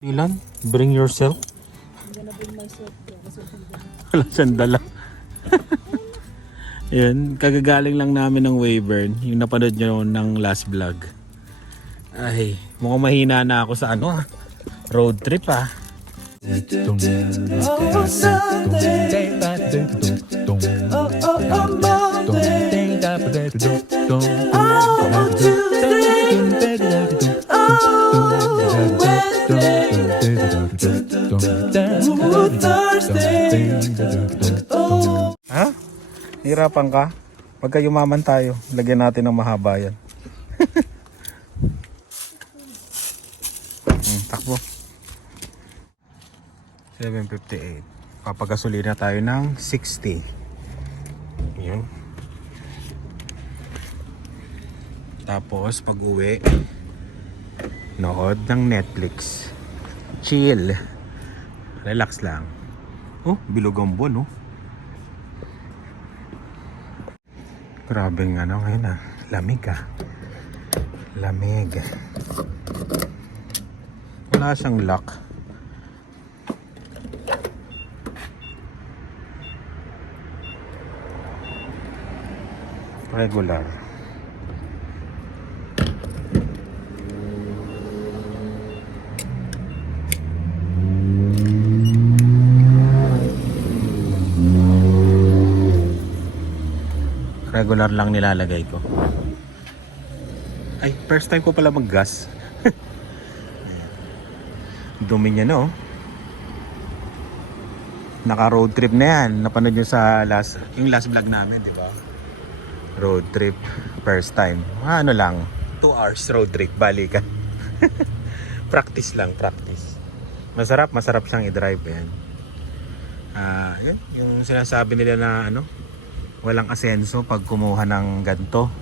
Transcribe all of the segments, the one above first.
Ilan? Bring yourself? I'm gonna bring myself there. Wala siyang dala. Yun, kagagaling lang namin ng Weyburn. Yung napanood nyo ng last vlog. Ay, mukhang mahina na ako sa ano road trip ah. Oh, Sunday. Monday. Oh, Tuesday. Oh, Wednesday. Oh, Thursday. Oh. Ha? Hirapan ka? Pagka yumaman tayo, lagyan natin ng mahaba yan. Takbo. 7:58. Papagasolina tayo ng 60. Yun. Tapos pag uwi, nood ng Netflix. Chill. Relax lang. Oh, bilog ang buwan, oh. Grabeng ano ngayon ah. Lamig ah. Lamig. Wala siyang lock. Regular. Regular lang nilalagay ko. Ay, first time ko pala mag-gas. Dumi niya, no? Naka road trip na yan. Napanood nyo sa yung last vlog namin, di ba? Road trip, first time. Ano lang, 2 hours road trip, balikan. Practice lang, practice. Masarap siyang i-drive yan. Yun, yung sinasabi nila na ano, walang asenso pag kumuha ng ganto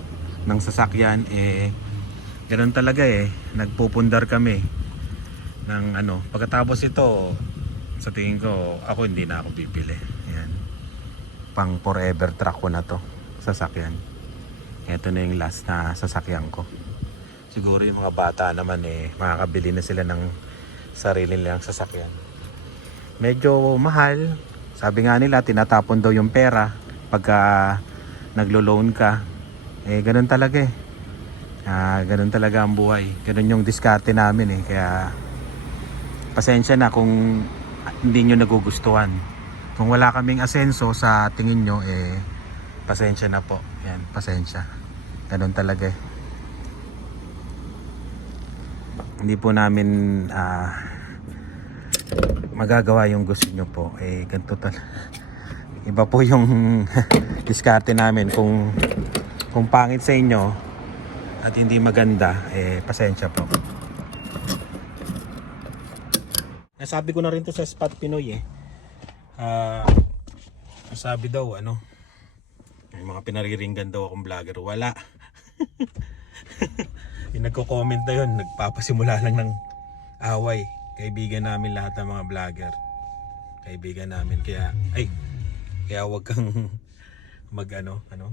ng sasakyan, ganoon talaga nagpupundar kami ng ano. Pagkatapos ito, sa tingin ko, ako hindi na ako bibili. Yan, pang forever truck ko na to sasakyan. Ito na yung last na sasakyan ko. Siguro yung mga bata naman makakabili na sila ng sarili nilang sasakyan. Medyo mahal. Sabi nga nila tinatapon daw yung pera pagka naglo-loan ka. Ganun talaga ganun talaga ang buhay. Ganun yung diskarte namin kaya pasensya na kung hindi nyo nagugustuhan. Kung wala kaming asenso sa tingin nyo, pasensya na po. Yan, pasensya. Ganun talaga Hindi po namin magagawa yung gusto nyo po. Ganito talaga. Iba po yung diskarte namin. Kung pangit sa inyo at hindi maganda, pasensya po. Nasabi ko na rin to sa Spot Pinoy nasabi daw may mga pinariringgan daw akong vlogger. Wala. Yung nagko-comment na yun, nagpapasimula lang ng away. Kaibigan namin lahat ng mga vlogger. Kaibigan namin. Kaya wag kang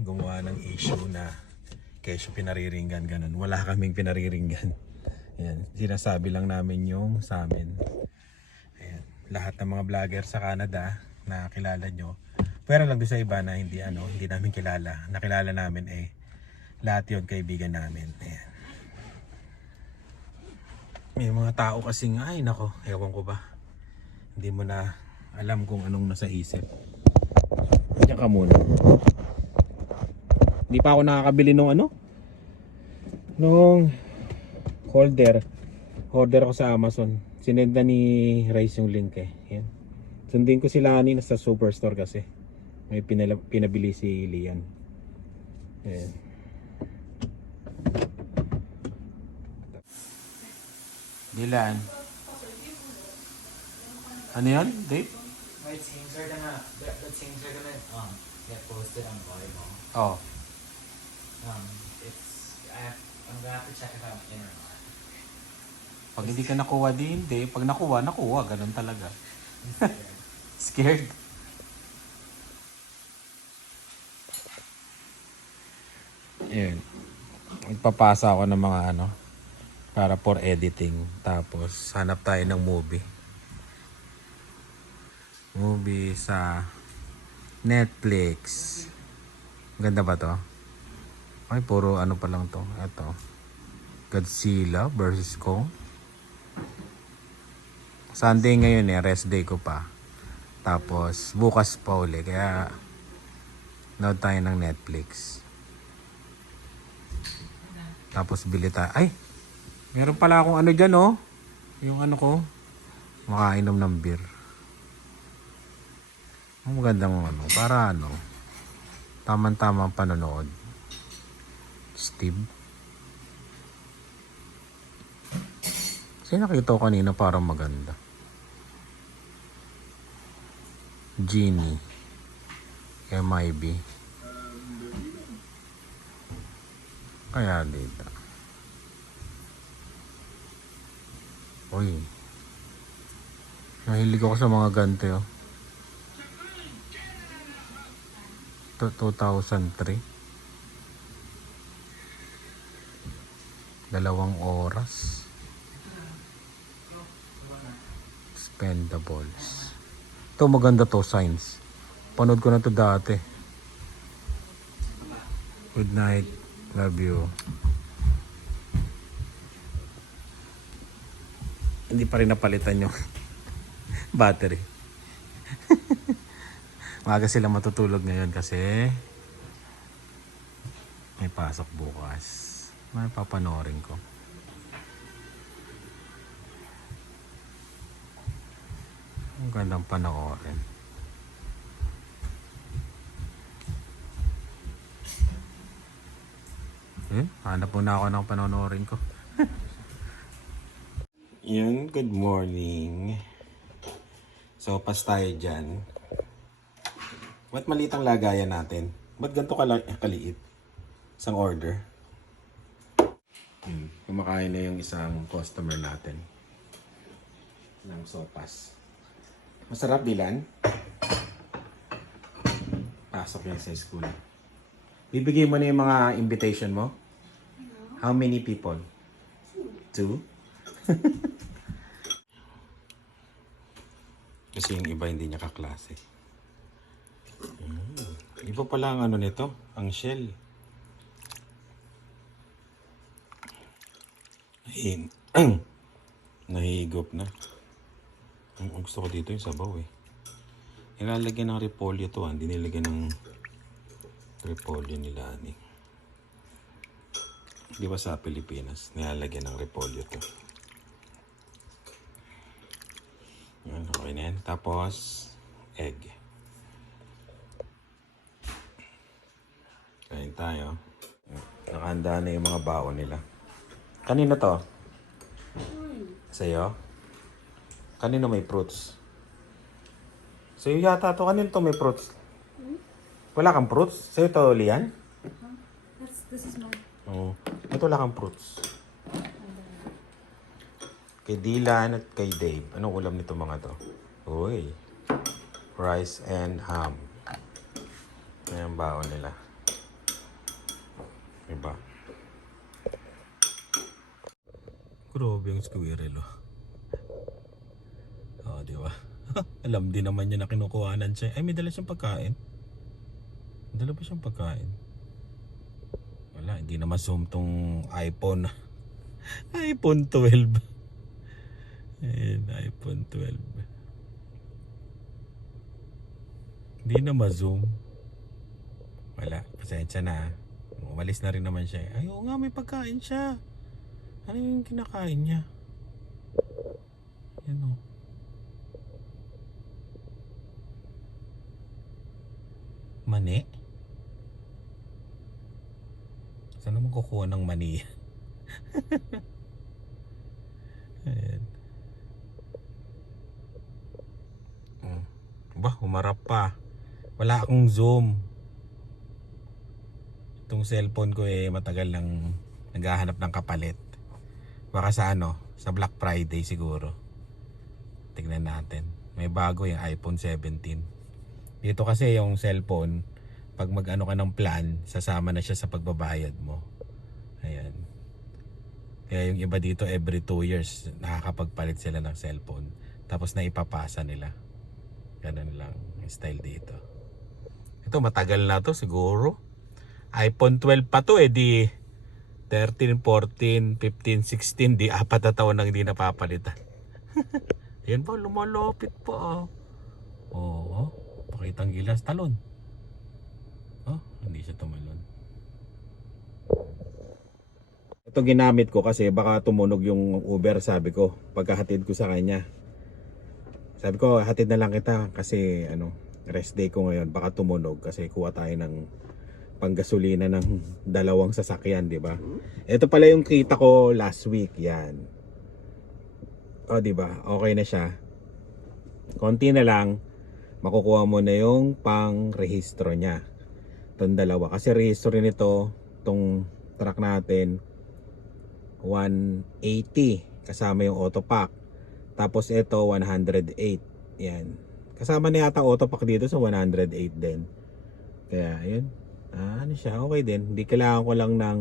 gumawa ng issue na kesyo pinariringgan ganun. Wala kaming pinariringgan. Ayan, sinasabi lang namin yung sa amin. Ayan, lahat ng mga vlogger sa Canada na kilala nyo. Pero lang doon sa iba na hindi namin kilala. Nakilala namin lahat yun kaibigan namin. Ayan. May mga tao kasing nako, ewan ko ba. Hindi mo na alam kung anong nasa isip. Diyan ka muna. Hindi pa ako nakakabili nung holder. Order ako sa Amazon. Sinenda ni Rice yung link Yan. Sundin ko sila sa Superstore kasi. May pinabili si Lian. Ayan. Dilan. Ano yan? Date? My teams are gonna get posted on volleyball. Oh. I'm gonna have to check if I'm in or not. Pag hindi ka nakuha hindi. Pag nakuha. Ganun talaga. Scared? Ayan. Magpapasa ako ng mga para for editing. Tapos hanap tayo ng movie. Movie sa Netflix. Ganda ba to? Ay, puro ano pa lang to. Ito. Godzilla versus Kong. Sunday ngayon rest day ko pa. Tapos bukas pa uli. Kaya nood tayo ng Netflix. Tapos bili tayo. Ay! Meron pala akong ano dyan oh. Yung ano ko. Makainom ng beer. Ang magandang ano. Para ano. Tamang-tamang panonood. Steve. Kasi nakita ko kanina parang maganda. Genie. MIB. Kaya dito. Uy. Nahilig ako sa mga ganti oh. 2003. 2 oras. Expendables. Ito maganda to, Signs. Panood ko na to dati. Good night. Love you. Hindi pa rin napalitan yung battery. Maaga sila matutulog ngayon kasi may pasok bukas. May papanoorin ko. Ang gandang panoorin. Hanap muna ako ng panoorin ko. Yun, good morning. So, pas tayo dyan. Ba't maliit ang lagayan natin? Ba't ganito kaliit? Isang order. Kumakain na yung isang customer natin. Ng sopas. Masarap bilan. Pasok yan sa school. Bibigay mo na yung mga invitation mo? How many people? 2? Kasi yung iba hindi niya kaklase. Iba pala ang ano nito, ang shell. Nahigop na. Ang gusto ko dito yung sabaw eh. Nilalagyan ng repolyo to, hindi nilagyan ng repolyo nila ni. Di ba sa Pilipinas, nilalagyan ng repolyo to. Yan, okay na yan. Tapos, egg. Kain tayo. Nakahanda na yung mga baon nila. Kanino to? Sa'yo? Kanino may fruits? Sa'yo yata to. Kanino to may fruits? Wala kang fruits? Sa'yo to, Lian? This is mine. Oo. Ito wala kang fruits. Kay Dylan at kay Dave. Anong ulam nito mga to? Uy. Rice and ham. Ayan ang baon nila. Diba? Grabe yung squirrel oh. Oh, diba? Alam din naman niya na kinukuhanan siya. Ay, may dala siyang pagkain. Dala ba siyang pagkain? Wala, hindi na ma-zoom tong iPhone. iPhone 12. Ayan, iPhone 12. Hindi na ma-zoom. Wala, pasensya na. Umalis na rin naman siya. Ay, oo nga, may pagkain siya. Ano yung kinakain niya? Yan o. Mani? Saan naman kukuha ng mani? Ayan. Bah, humarap pa. Wala akong zoom. Itong cellphone ko matagal nang naghahanap ng kapalit. Baka sa sa Black Friday siguro. Tignan natin. May bago yung iPhone 17. Dito kasi yung cellphone, pag mag-ano ka ng plan, sasama na siya sa pagbabayad mo. Ayan. Kaya yung iba dito every 2 years nakakapagpalit sila ng cellphone. Tapos na ipapasa nila. Ganun lang yung style dito. Ito matagal na to siguro. iPhone 12 pa to di 13, 14, 15, 16 di 4 na taon nang hindi napapalitan. Yan po, lumalapit po. Oo, pakitang gilas talon. Oh, hindi siya tumalon. Ito ginamit ko kasi baka tumunog yung Uber, sabi ko pagkahatid ko sa kanya. Sabi ko hatid na lang kita kasi rest day ko ngayon, baka tumunog kasi kuha tayo ng panggasolina ng 2 sasakyan, di ba? Ito pala yung kita ko last week, yan. O, di ba? Okay na siya. Konti na lang makukuha mo na yung pang-rehistro niya. Itong 2 kasi rehistro nito tong truck natin 180 kasama yung auto pack. Tapos ito 108. Yan. Kasama na yata auto pack dito sa 108 din. Kaya yun. Ano siya? Okay din. Hindi kailangan ko lang ng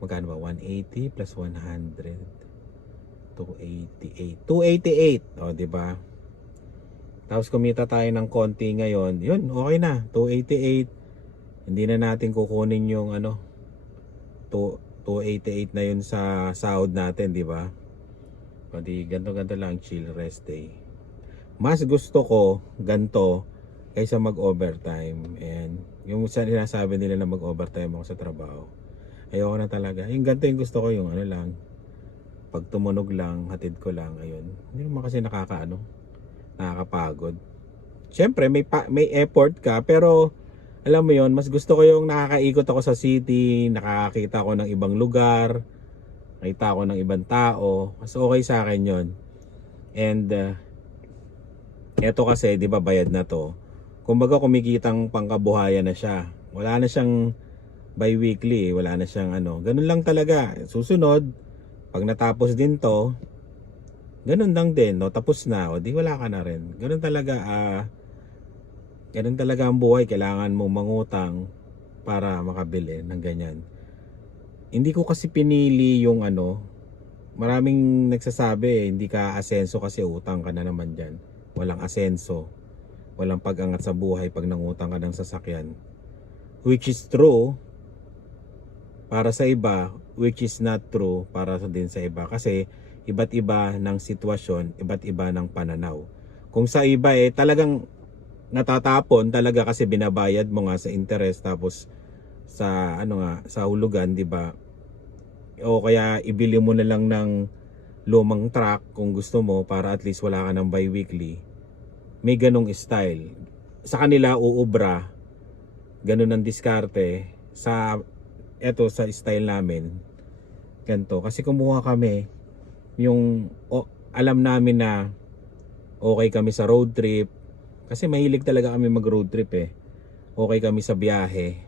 magkano ba? 180 plus 100. 288. 288. O, di ba? Tapos kumita tayo ng konti ngayon. Yun, okay na. 288. Hindi na natin kukunin yung 288 na yun sa sahod natin, di ba? Pwede ganto-ganto lang, chill rest day. Mas gusto ko ganto kaysa mag-overtime. And yung sinasabi nila na mag-overtime ako sa trabaho, ayoko na talaga. Yung ganto yung gusto ko, yung lang, pag tumunog lang, hatid ko lang, ayun. Hindi naman kasi nakakapagod. Siyempre may effort ka, pero alam mo yon, mas gusto ko yung nakakaikot ako sa city, nakakita ko ng ibang lugar, nakita ko ng ibang tao, mas okay sa akin yon. And eto kasi, di ba bayad na to, kumbaga kumikitang pangkabuhayan na siya, wala na siyang bi-weekly, wala na siyang ganun lang talaga. Susunod, pag natapos din to, ganun lang din, tapos na, o di wala ka na rin. Ganun talaga, ganun talaga ang buhay. Kailangan mong mangutang para makabili ng ganyan. Hindi ko kasi pinili yung maraming nagsasabi hindi ka asenso kasi utang ka na naman dyan. Walang asenso, walang pag-angat sa buhay pag nangutang ka ng sasakyan, which is true para sa iba, which is not true para din sa iba, kasi iba't iba ng sitwasyon, iba't iba ng pananaw. Kung sa iba talagang natatapon talaga kasi binabayad mo nga sa interest, tapos sa sa hulugan, di ba? O kaya ibili mo na lang ng lumang truck kung gusto mo para at least wala ka ng bi-weekly. May ganong style. Sa kanila uubra, ganon ang diskarte. Sa style namin ganito, kasi kumuha kami yung alam namin na okay kami sa road trip, kasi mahilig talaga kami mag road trip okay kami sa biyahe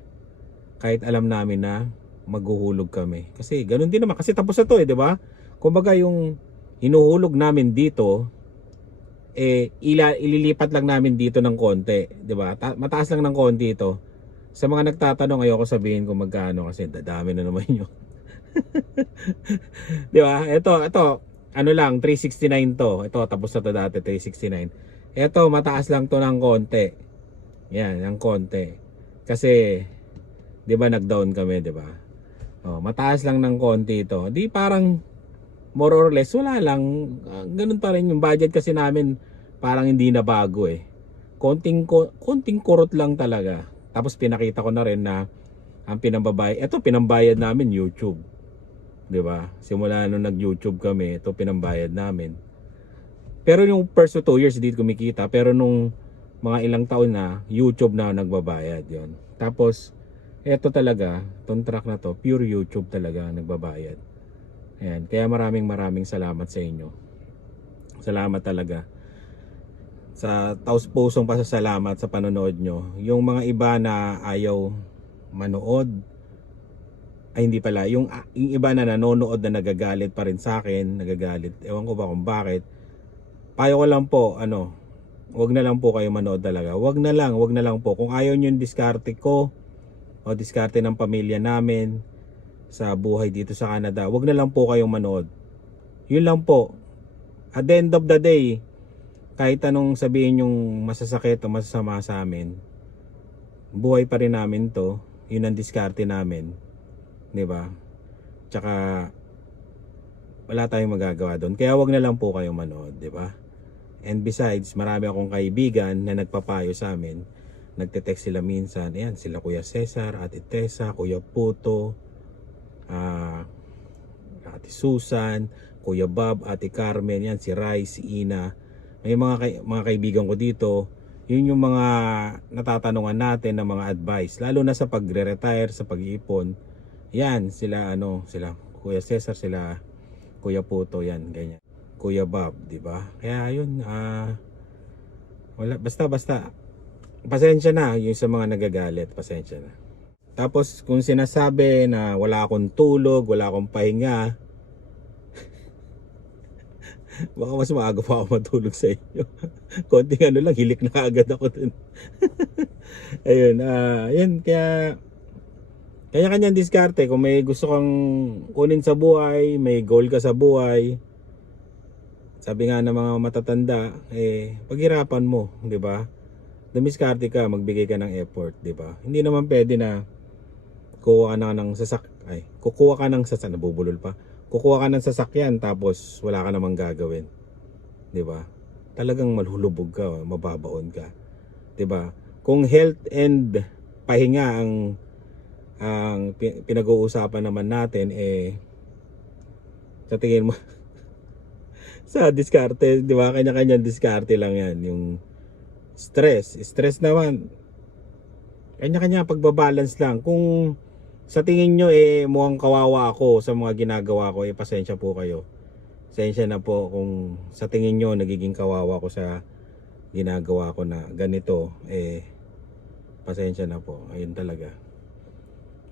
kahit alam namin na maghuhulog kami, kasi ganun din naman, kasi tapos na to di ba? Kumbaga yung hinuhulog namin dito ililipat lang namin dito ng konti, di ba? Mataas lang ng konti ito. Sa mga nagtatanong, ayoko sabihin kung magkano kasi dadami na naman yun. Di ba? Ito lang 369 to. Ito tapos na to dati 369. Ito mataas lang to ng konti. Yan, ng konti. Kasi 'di ba nag-down kami, 'di ba? Mataas lang ng konti ito. Di parang more or less wala lang, ganun pa rin yung budget kasi namin, parang hindi na bago konting kurot lang talaga. Tapos pinakita ko na rin na ang pinambayad namin YouTube, 'di ba? Simula nung nag-YouTube kami, ito pinambayad namin. Pero yung first 2 years hindi kumikita, pero nung mga ilang taon na, YouTube na nagbabayad 'yon. Tapos ito talaga, tong track na to, pure YouTube talaga nagbabayad. Ayan, kaya maraming salamat sa inyo. Salamat talaga. Sa taus-pusong pasasalamat sa panonood nyo. Yung mga iba na ayaw manood, ay hindi pala, yung iba na nanonood na nagagalit pa rin sa akin, nagagalit, ewan ko ba kung bakit. Payo ko lang po, wag na lang po kayo manood talaga. Wag na lang po. Kung ayaw nyo yung diskarte ko o diskarte ng pamilya namin, sa buhay dito sa Canada, wag na lang po kayong manood. Yun lang po. At the end of the day, kahit anong sabihin yung masasakit o masasama sa amin, buhay pa rin namin to. Yun ang diskarte namin. 'Di ba? Tsaka wala tayong magagawa doon. Kaya wag na lang po kayong manood, 'di ba? And besides, marami akong kaibigan na nagpapayo sa amin. Nagte-text sila minsan. Ayan, sila Kuya Cesar, Ate Tessa, Kuya Puto, Ate Susan, Kuya Bob, Ate Carmen, yan si Rai, si Ina. May mga kaibigan ko dito. Yun yung mga natatanungan natin ng mga advice, lalo na sa pagre-retire, sa pag-iipon. Yan, sila Kuya Cesar, sila Kuya Puto, yan, ganyan. Kuya Bob, di ba? Kaya yun, wala, basta pasensya na yung sa mga nagagalit, pasensya na. Tapos kung sinasabi na wala akong tulog, wala akong pahinga, baka mas maaga pa ako matulog sa inyo. Konting ano lang, hilik na agad ako dun. Ayun, yun, kaya kanya-kanyang diskarte. Kung may gusto kang kunin sa buhay, may goal ka sa buhay, sabi nga ng mga matatanda, paghirapan mo, di ba? Dumiskarte ka, magbigay ka ng effort, di ba? Hindi naman pwede na kukuha ka ng sasakyan tapos wala ka namang gagawin. 'Di ba? Talagang malulubog ka, mababaon ka. 'Di ba? Kung health and pahinga ang pinag-uusapan naman natin, sa tingin mo sa diskarte, 'di ba? Kanya-kanyang diskarte lang 'yan. Yung stress naman, kanya-kanya pagbabalance lang. Kung sa tingin nyo mukhang kawawa ako sa mga ginagawa ko, pasensya po kayo. Pasensya na po kung sa tingin nyo nagiging kawawa ko sa ginagawa ko na ganito, pasensya na po. Ayun talaga,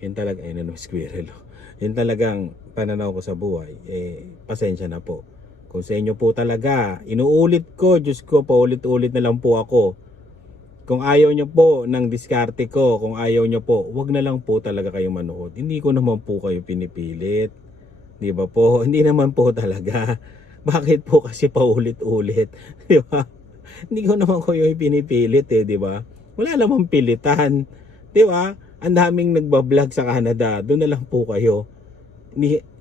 ayun na squirrel. Yun talagang pananaw ko sa buhay, pasensya na po. Kung sa inyo po talaga, inuulit ko, Diyos ko, paulit-ulit na lang po ako. Kung ayaw nyo po ng diskarte ko, kung ayaw nyo po, wag na lang po talaga kayo manood. Hindi ko naman po kayo pinipilit. Di ba po? Hindi naman po talaga. Bakit po kasi paulit-ulit? Di ba? Hindi ko naman kayo pinipilit di ba? Wala namang pilitan. Di ba? Ang daming nagbablog sa Canada. Doon na lang po kayo.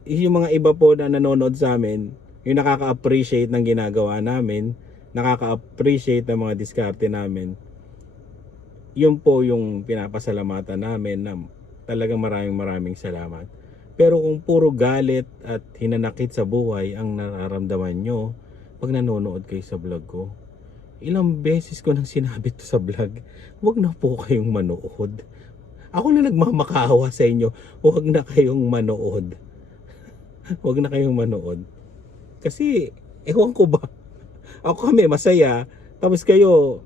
Yung mga iba po na nanonood sa amin, yung nakaka-appreciate ng ginagawa namin, nakaka-appreciate ng mga diskarte namin, yun po yung pinapasalamatan namin na talagang maraming salamat. Pero kung puro galit at hinanakit sa buhay ang nararamdaman nyo pag nanonood kayo sa vlog ko, ilang beses ko nang sinabi to sa vlog, huwag na po kayong manood. Ako na nagmamakaawa sa inyo, huwag na kayong manood. Huwag na kayong manood. Kasi, ewan ko ba, ako kami masaya, tapos kayo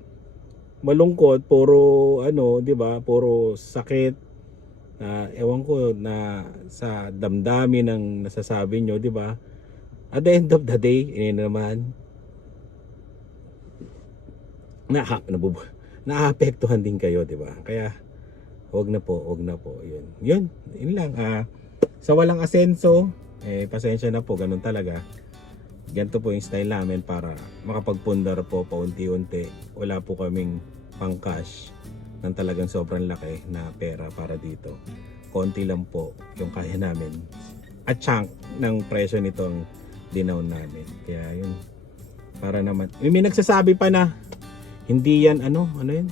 malungkot, puro di ba, puro sakit, ewan ko na sa damdamin ng nasasabi nyo, di ba? At the end of the day, naman naapektuhan din kayo, di ba? Kaya wag na po. Yun lang. Sa walang asenso, pasensya na po, ganun talaga. Ganito po yung style namin para makapagpundar po paunti-unti. Wala po kaming pang-cash ng talagang sobrang laki na pera para dito. Konti lang po yung kaya namin. At chunk ng presyo nitong dinown namin. Kaya yun, para naman. May nagsasabi pa na, hindi yan ano yun?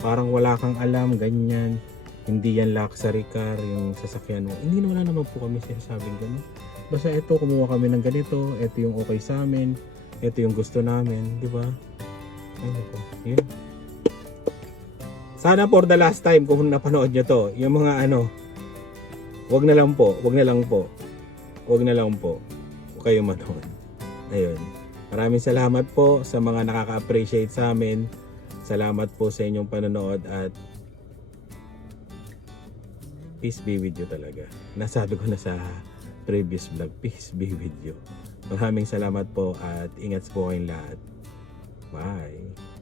Parang wala kang alam, ganyan. Hindi yan luxury car, yung sasakyan mo. Hindi na, wala naman po kami sinasabing gano'n. Basta ito, kumuha kami ng ganito, ito yung okay sa amin, ito yung gusto namin, di ba? Ano po, yun. Sana for the last time, kung napanood nyo to, yung mga wag na lang po. Huwag kayo manood. Ayun. Maraming salamat po sa mga nakaka-appreciate sa amin. Salamat po sa inyong panonood at peace be with you talaga. Nasabi ko na sa previous vlog, peace be with you. Maraming salamat po at ingat po kayong lahat. Bye!